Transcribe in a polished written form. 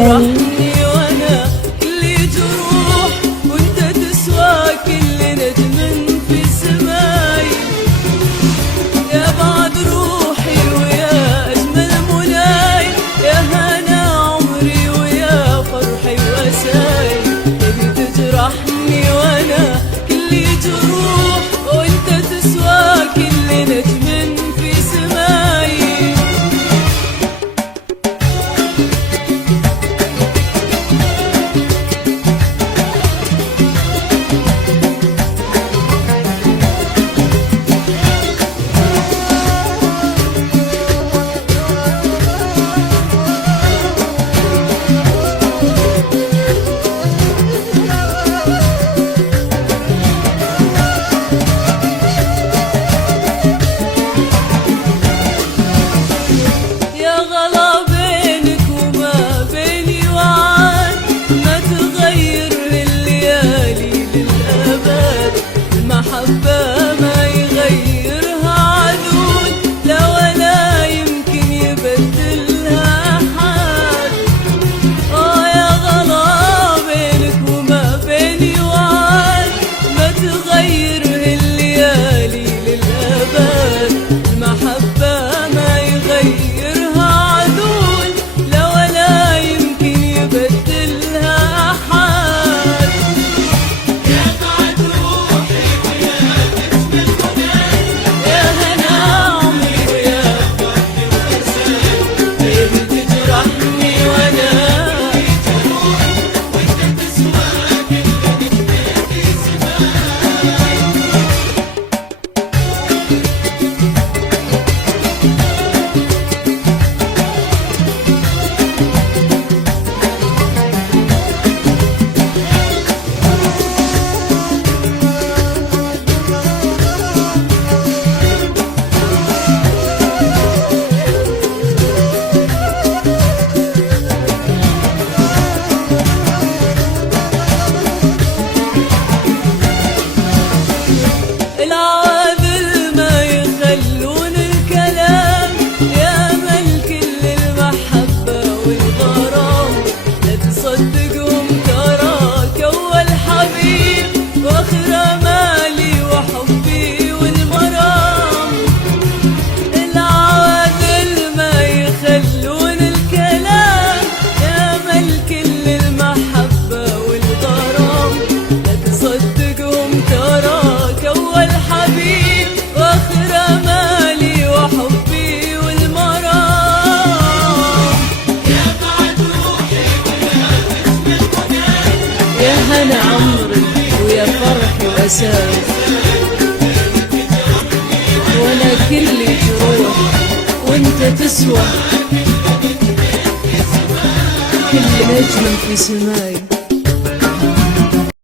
تجرحني وانا كلي جروح، وانت تسوى كل نجم في سماي. يا بعد روحي ويا اجمل مناي، يا هنا عمري ويا فرحي واساي. تبي تجرحني وانا كلي جروح، وانت تسوى كل نجم في سماي. هنا عمري ويا فرحي واساي، وانا كلي جروح وانت تسوى كل نجم في سماي.